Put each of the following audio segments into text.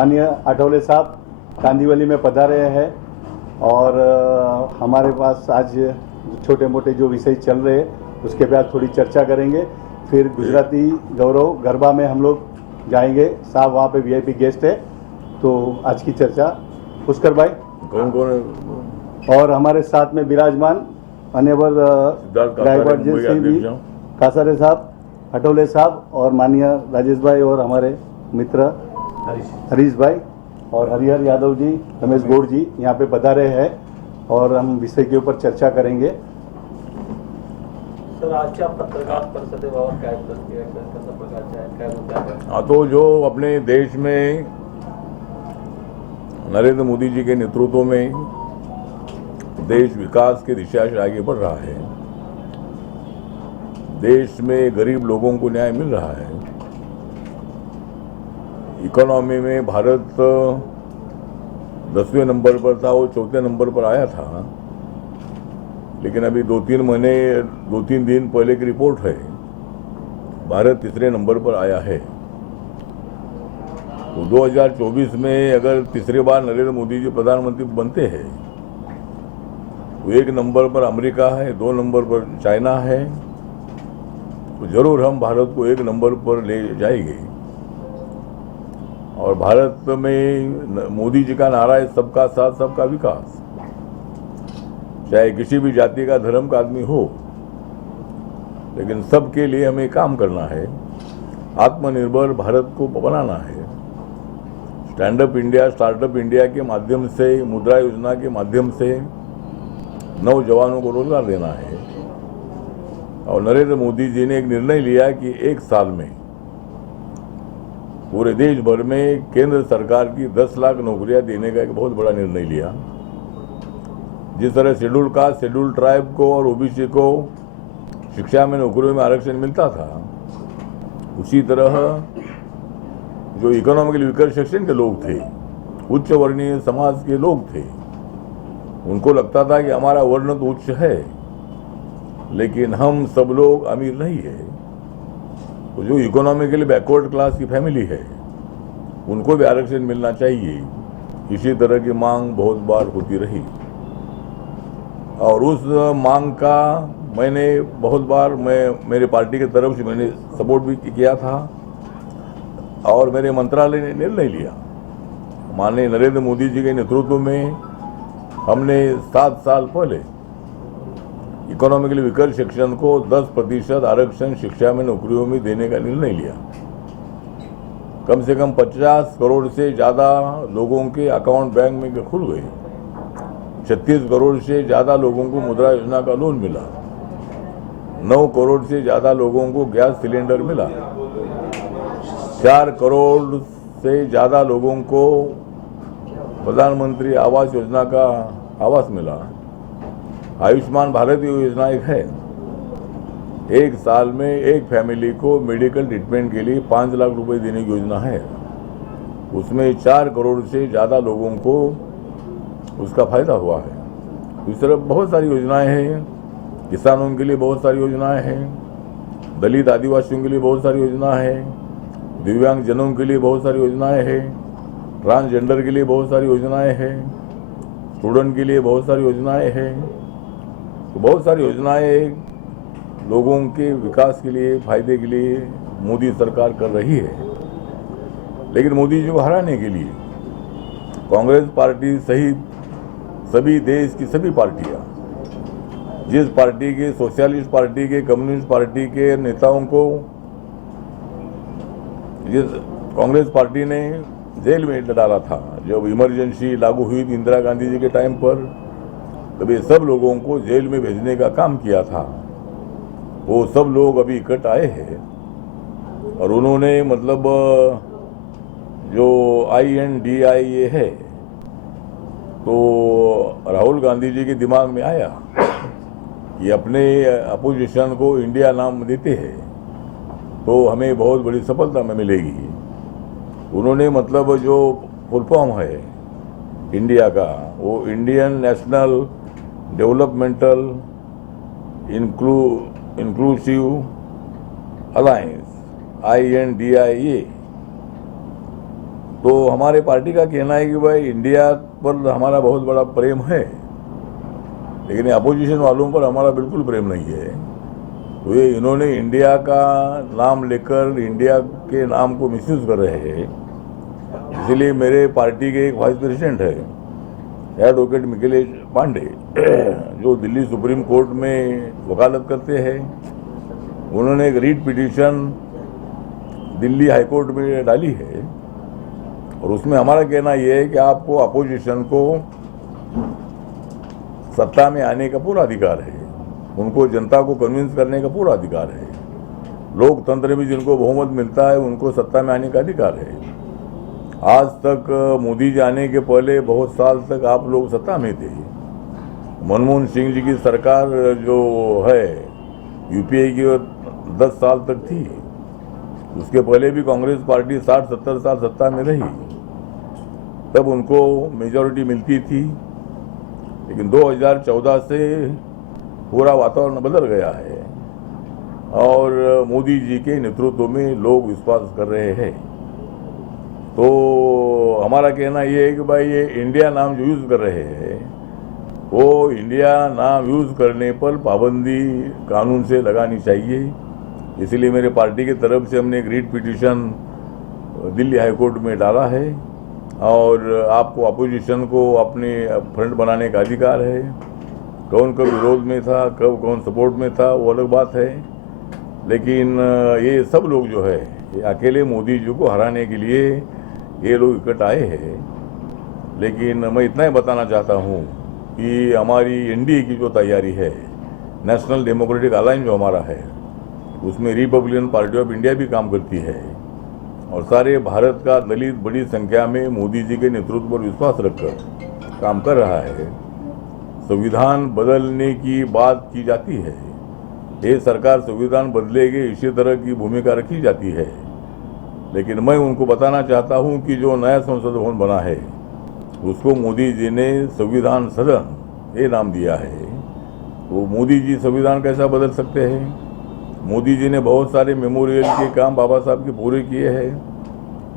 माननीय आठवले साहब कांदीवली में पधारे हैं और हमारे पास आज छोटे मोटे जो विषय चल रहे हैं उसके बाद थोड़ी चर्चा करेंगे। फिर गुजराती गौरव गरबा में हम लोग जाएंगे, साहब वहाँ पे वीआईपी गेस्ट है। तो आज की चर्चा पुष्कर भाई कौन कौन है? और हमारे साथ में विराजमान मान्यवर ड्राइवर जी सिंह भी, कासारे साहब, अटोले साहब और माननीय राजेश भाई और हमारे मित्र हरीश भाई और हरिहर यादव जी, रमेश गौड़ जी यहाँ पे पधारे हैं और हम विषय के ऊपर चर्चा करेंगे। सर, आजच्या पत्रकार परिषदेबाबत काय प्रतिक्रिया, कशा प्रकारच्या आहेत, काय मुद्दे आहेत? हाँ, तो जो अपने देश में नरेंद्र मोदी जी के नेतृत्व में देश विकास की दिशा से आगे बढ़ रहा है, देश में गरीब लोगों को न्याय मिल रहा है, इकोनॉमी में भारत 10वें नंबर पर था, वो 4थे नंबर पर आया था। लेकिन अभी 2-3 दिन पहले की रिपोर्ट है, भारत 3रे नंबर पर आया है। तो 2024 में अगर तीसरी बार नरेंद्र मोदी जी प्रधानमंत्री बनते हैं तो 1 नंबर पर अमेरिका है, 2 नंबर पर चाइना है, तो जरूर हम भारत को 1 नंबर पर ले जाएंगे। और भारत में मोदी जी का नारा है सबका साथ सबका विकास। चाहे किसी भी जाति का धर्म का आदमी हो, लेकिन सबके लिए हमें काम करना है, आत्मनिर्भर भारत को बनाना है। स्टैंडअप इंडिया, स्टार्टअप इंडिया के माध्यम से, मुद्रा योजना के माध्यम से नौजवानों को रोजगार देना है। और नरेंद्र मोदी जी ने एक निर्णय लिया कि 1 साल में पूरे देश भर में केंद्र सरकार की 10 लाख नौकरियां देने का एक बहुत बड़ा निर्णय लिया। जिस तरह शेड्यूल कास्ट, शेड्यूल ट्राइब को और ओबीसी को शिक्षा में, नौकरियों में आरक्षण मिलता था, उसी तरह जो इकोनॉमिकली वीकर सेक्शन के लोग थे, उच्च वर्णीय समाज के लोग थे, उनको लगता था कि हमारा वर्ण तो उच्च है लेकिन हम सब लोग अमीर नहीं है। तो जो इकोनॉमिकली बैकवर्ड क्लास की फैमिली है उनको भी आरक्षण मिलना चाहिए। इसी तरह की मांग बहुत बार होती रही और उस मांग का मैंने बहुत बार मेरे पार्टी की तरफ से मैंने सपोर्ट भी किया था और मेरे मंत्रालय ने निर्णय लिया। माननीय नरेंद्र मोदी जी के नेतृत्व में हमने 7 साल पहले इकोनॉमिकली वीकर सेक्शन को 10% आरक्षण शिक्षा में, नौकरियों में देने का निर्णय लिया। कम से कम 50 करोड़ से ज़्यादा लोगों के अकाउंट बैंक में खुल गए। 36 करोड़ से ज़्यादा लोगों को मुद्रा योजना का लोन मिला। 9 करोड़ से ज़्यादा लोगों को गैस सिलेंडर मिला। 4 करोड़ से ज़्यादा लोगों को प्रधानमंत्री आवास योजना का आवास मिला। आयुष्मान भारत योजना एक है, 1 साल में एक फैमिली को मेडिकल ट्रीटमेंट के लिए 5 लाख रुपए देने की योजना है। उसमें 4 करोड़ से ज़्यादा लोगों को उसका फायदा हुआ है। इस तरह बहुत सारी योजनाएं हैं, किसानों के लिए बहुत सारी योजनाएं हैं, दलित आदिवासियों के लिए बहुत सारी योजनाएं हैं, दिव्यांगजनों के लिए बहुत सारी योजनाएं हैं, ट्रांसजेंडर के लिए बहुत सारी योजनाएं हैं, स्टूडेंट के लिए बहुत सारी योजनाएं हैं। तो बहुत सारी योजनाएं लोगों के विकास के लिए, फायदे के लिए मोदी सरकार कर रही है। लेकिन मोदी जी को हराने के लिए कांग्रेस पार्टी सहित सभी देश की सभी पार्टियां, जिस पार्टी के, सोशलिस्ट पार्टी के, कम्युनिस्ट पार्टी के नेताओं को जिस कांग्रेस पार्टी ने जेल में डाला था, जब इमरजेंसी लागू हुई थी इंदिरा गांधी जी के टाइम पर, तब ये सब लोगों को जेल में भेजने का काम किया था। वो सब लोग अभी इकट्ठ आए हैं और उन्होंने मतलब जो INDIA है, तो राहुल गांधी जी के दिमाग में आया कि अपने अपोजिशन को इंडिया नाम देते हैं तो हमें बहुत बड़ी सफलता में मिलेगी। उन्होंने मतलब जो फुल फॉर्म है इंडिया का, वो Indian national developmental inclusive alliance INDIA, तो हमारे पार्टी का कहना है कि भाई इंडिया पर हमारा बहुत बड़ा प्रेम है, लेकिन अपोजिशन वालों पर हमारा बिल्कुल प्रेम नहीं है। तो ये इन्होंने इंडिया का नाम लेकर इंडिया के नाम को मिसयूज कर रहे हैं। इसलिए मेरे पार्टी के एक वाइस प्रेसिडेंट है एडवोकेट मिथिलेश पांडे, जो दिल्ली सुप्रीम कोर्ट में वकालत करते हैं, उन्होंने एक writ petition Delhi high court में डाली है और उसमें हमारा कहना यह है कि आपको अपोजिशन को सत्ता में आने का पूरा अधिकार है, उनको जनता को कन्विंस करने का पूरा अधिकार है। लोकतंत्र में जिनको बहुमत मिलता है उनको सत्ता में आने का अधिकार है। आज तक मोदी जी आने के पहले बहुत साल तक आप लोग सत्ता में थे। मनमोहन सिंह जी की सरकार जो है यूपीए की 10 साल तक थी, उसके पहले भी कांग्रेस पार्टी 60-70 साल सत्ता में रही, तब उनको मेजॉरिटी मिलती थी। लेकिन 2014 से पूरा वातावरण बदल गया है और मोदी जी के नेतृत्व में लोग विश्वास कर रहे हैं। तो हमारा कहना ये है कि भाई ये इंडिया नाम जो यूज़ कर रहे हैं वो इंडिया नाम यूज़ करने पर पाबंदी कानून से लगानी चाहिए। इसलिए मेरे पार्टी की तरफ से हमने एक writ petition Delhi high court में डाला है और आपको अपोजिशन को अपने फ्रंट बनाने का अधिकार है। कौन कब विरोध में था, कब कौन सपोर्ट में था, वो अलग बात है, लेकिन ये सब लोग जो है ये अकेले मोदी जी को हराने के लिए ये लोग इकट्ठे आए हैं। लेकिन मैं इतना ही बताना चाहता हूँ कि हमारी एनडीए की जो तैयारी है, नेशनल डेमोक्रेटिक अलायंस जो हमारा है, उसमें रिपब्लिकन पार्टी ऑफ इंडिया भी काम करती है और सारे भारत का दलित बड़ी संख्या में मोदी जी के नेतृत्व पर विश्वास रखकर काम कर रहा है। संविधान बदलने की बात की जाती है, ये सरकार संविधान बदलेगी इसी तरह की भूमिका रखी जाती है, लेकिन मैं उनको बताना चाहता हूं कि जो नया संसद भवन बना है उसको मोदी जी ने संविधान सदन ये नाम दिया है। तो मोदी जी संविधान कैसा बदल सकते हैं? मोदी जी ने बहुत सारे मेमोरियल के काम बाबा साहब के पूरे किए हैं।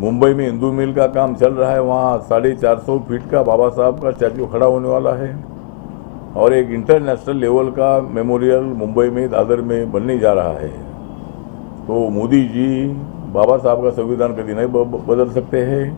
मुंबई में हिंदू मिल का काम चल रहा है, वहाँ 450 फीट का बाबा साहब का स्टैचू खड़ा होने वाला है और एक इंटरनेशनल लेवल का मेमोरियल मुंबई में दादर में बनने जा रहा है। तो मोदी जी बाबा साहब का संविधान कभी नहीं बदल सकते हैं।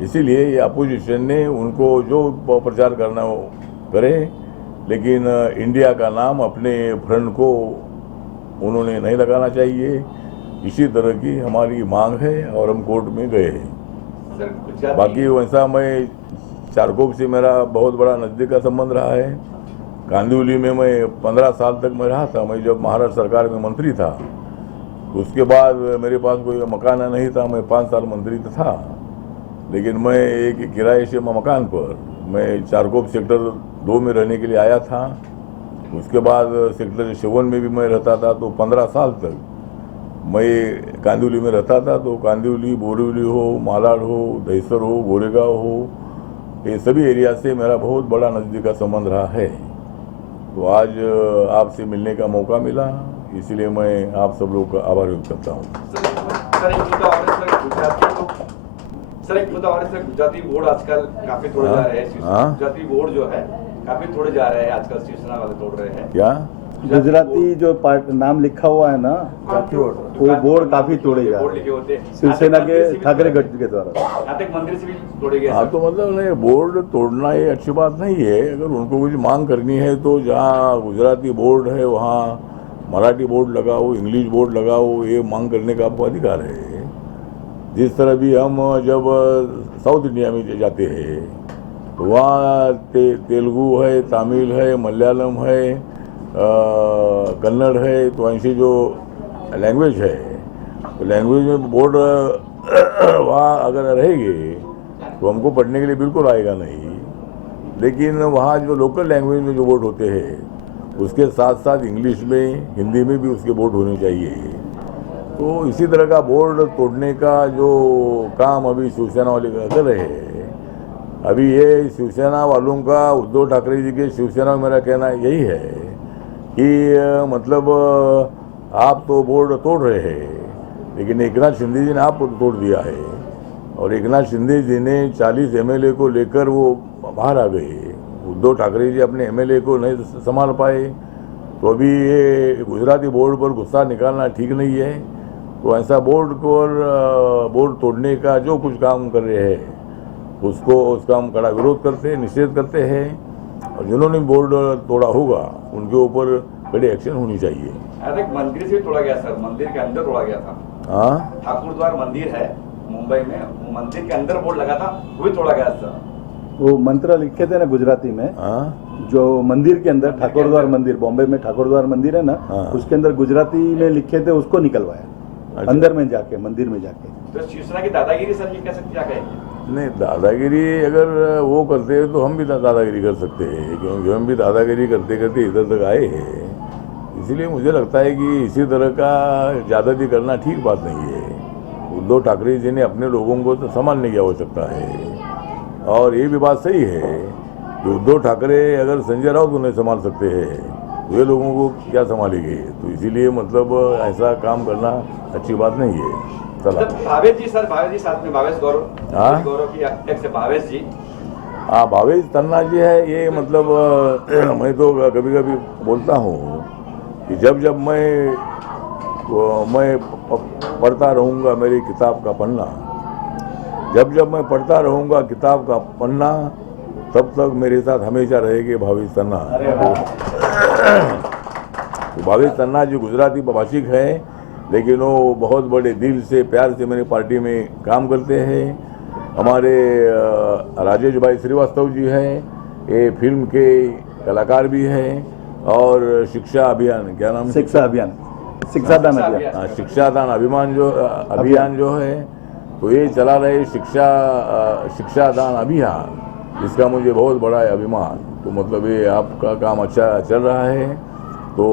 इसीलिए ये अपोजिशन ने उनको जो प्रचार करना हो करे, लेकिन इंडिया का नाम अपने फ्रंट को उन्होंने नहीं लगाना चाहिए। इसी तरह की हमारी मांग है और हम कोर्ट में गए हैं। बाकी वैसा मैं चारकोप से मेरा बहुत बड़ा नज़दीक का संबंध रहा है। कांदिवली में मैं 15 साल तक मैं रहा था। मैं जब महाराष्ट्र सरकार में मंत्री था, उसके बाद मेरे पास कोई मकान नहीं था, मैं 5 साल मंत्री था, लेकिन मैं एक किराए से मकान पर मैं चारकोप सेक्टर 2 में रहने के लिए आया था। उसके बाद सेक्टर 7 में भी मैं रहता था। तो 15 साल तक मैं कांदिवली में रहता था। तो कांदिवली, बोरीवली हो, मालाड हो, दहिसर हो, गोरेगांव हो, ये सभी एरिया से मेरा बहुत बड़ा नज़दीक का संबंध रहा है। तो आज आपसे मिलने का मौका मिला, इसलिए मैं आप सब लोग का आभार व्यक्त करता हूँ। सर एक मुद्दा और है सर, गुजराती बोर्ड आजकल काफी तोड़े जा रहे हैं। गुजराती बोर्ड जो है काफी तोड़े जा रहे हैं आजकल, शिवसेना वाले तोड़ रहे हैं। क्या गुजराती जो नाम लिखा हुआ है ना, वो बोर्ड काफी तोड़े जा बोर्ड रहे लिखे होते हैं शिवसेना के ठाकरे गठ के द्वारा। यहाँ तक मंदिर से भी तोड़े गए। हाँ, तो मतलब नहीं, बोर्ड तोड़ना ये अच्छी बात नहीं है। अगर उनको कुछ मांग करनी है तो जहाँ गुजराती बोर्ड है वहाँ मराठी बोर्ड लगाओ, इंग्लिश बोर्ड लगाओ, ये मांग करने का आपको अधिकार है। जिस तरह भी हम जब साउथ इंडिया में जाते हैं तो वहाँ तेलुगु है, तमिल है, मलयालम है, कन्नड़ है, तो ऐसी जो लैंग्वेज है, तो लैंग्वेज में बोर्ड वहाँ अगर रहेगी तो हमको पढ़ने के लिए बिल्कुल आएगा नहीं। लेकिन वहाँ जो लोकल लैंग्वेज में जो बोर्ड होते हैं उसके साथ साथ इंग्लिश में, हिंदी में भी उसके बोर्ड होने चाहिए। तो इसी तरह का बोर्ड तोड़ने का जो काम अभी शिवसेना वाले कर रहे हैं, अभी ये शिवसेना वालों का, उद्धव ठाकरे जी के शिवसेना में मेरा कहना यही है कि मतलब आप तो बोर्ड तोड़ रहे हैं, लेकिन एकनाथ शिंदे जी ने आपको तोड़ दिया है और एकनाथ शिंदे जी ने 40 एमएलए को लेकर वो बाहर आ गए। उद्धव ठाकरे जी अपने एमएलए को नहीं संभाल पाए, तो अभी ये गुजराती बोर्ड पर गुस्सा निकालना ठीक नहीं है। तो ऐसा बोर्ड तोड़ने का जो कुछ काम कर रहे हैं उसका हम कड़ा विरोध करते हैं, निषेध करते हैं, और जिन्होंने बोर्ड तोड़ा होगा उनके ऊपर कड़ी एक्शन होनी चाहिए। अरे मंदिर से भी तोड़ा गया सर, मंदिर के अंदर तोड़ा गया था। हाँ, ठाकुर द्वार मंदिर है मुंबई में, मंदिर के अंदर बोर्ड लगा था, वो भी तोड़ा गया सर। वो मंत्र लिखे थे ना गुजराती में, हाँ, जो मंदिर के अंदर ठाकुर द्वार मंदिर, बॉम्बे में ठाकुर द्वार मंदिर है ना, हाँ। उसके अंदर गुजराती में लिखे थे, उसको निकलवाया अच्छा। अंदर में जाके, मंदिर में जाके। तो शिवसेना की दादागिरी सर, ये कैसे क्या कहेंगे? नहीं, दादागिरी अगर वो करते हैं तो हम भी दादागिरी कर सकते हैं, क्योंकि हम भी दादागिरी करते करते इधर तक आए हैं। इसीलिए मुझे लगता है कि इसी तरह का ज़्यादती करना ठीक बात नहीं है। उद्धव ठाकरे जी ने अपने लोगों को तो संभालने की आवश्यकता है, और ये भी बात सही है कि उद्धव ठाकरे अगर संजय राउत को नहीं संभाल सकते हैं तो ये लोगों को क्या संभालेंगे। तो इसीलिए मतलब ऐसा काम करना अच्छी बात नहीं है। चला, भावेश जी सर, भावेश जी साथ में, भावेश गौरव, हाँ? गौरव की अध्यक्ष भावेश जी। हाँ, भावेश तन्ना जी है ये, मतलब मैं तो कभी कभी बोलता हूँ कि जब मैं पढ़ता रहूँगा मेरी किताब का पन्ना, जब मैं पढ़ता रहूँगा किताब का पन्ना, तब तक मेरे साथ हमेशा रहेगी भावेश तन्ना। तो भावेश तन्ना जी गुजराती भाषिक है, लेकिन वो बहुत बड़े दिल से, प्यार से मेरी पार्टी में काम करते हैं। हमारे राजेश भाई श्रीवास्तव जी हैं, ये फिल्म के कलाकार भी हैं, और शिक्षा अभियान, क्या नाम, शिक्षादान अभियान, हाँ, शिक्षादान अभियान जो है, तो ये चला रहे शिक्षादान अभियान, इसका मुझे बहुत बड़ा अभिमान। तो मतलब ये आपका काम अच्छा चल रहा है। तो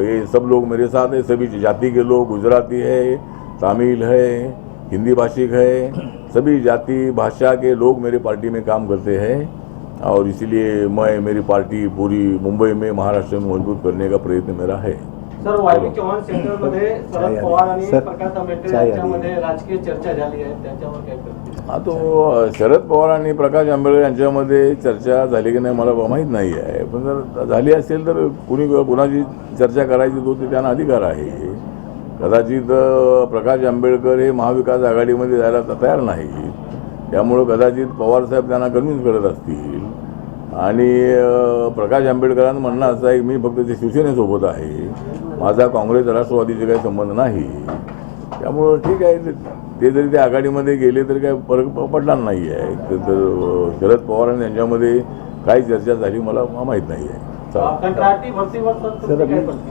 ये सब लोग मेरे साथ है, सभी जाति के लोग, गुजराती है, तमिल है, हिंदी भाषिक है, सभी जाति भाषा के लोग मेरी पार्टी में काम करते हैं, और इसलिए मेरी पार्टी पूरी मुंबई में, महाराष्ट्र में मजबूत करने का प्रयत्न मेरा है। सर, वाल्मिकी चव्हाण सेंटरमध्ये शरद पवार आणि सर, प्रकाश आंबेडकर चाय यांच्यामध्ये राजकीय चर्चा झाली आहे, त्याच्यावर काय करतील? हाँ, तो शरद पवार आणि प्रकाश आंबेडकर यांच्यामध्ये चर्चा झाली की नाही मला माहीत नाही आहे, पण जर झाली असेल तर कुणाची चर्चा करायची तो ते त्यांना अधिकार आहे। कदाचित प्रकाश आंबेडकर हे महाविकास आघाडीमध्ये जायला तयार नाही, त्यामुळे कदाचित पवारसाहेब त्यांना कन्व्हिन्स करत असतील, आणि प्रकाश आंबेडकरांचं म्हणणं असं आहे की मी फक्त ते शिवसेनेसोबत आहे, माझा काँग्रेस राष्ट्रवादीचे काही संबंध नाही। त्यामुळं ठीक आहे, ते जरी त्या आघाडीमध्ये गेले तरी काही फरक पडणार नाही आहे। तर शरद पवार यांच्यामध्ये काय चर्चा झाली मला माहीत नाही आहे। कंत्राटी भरतीवर सर तुम्ही काय करतील?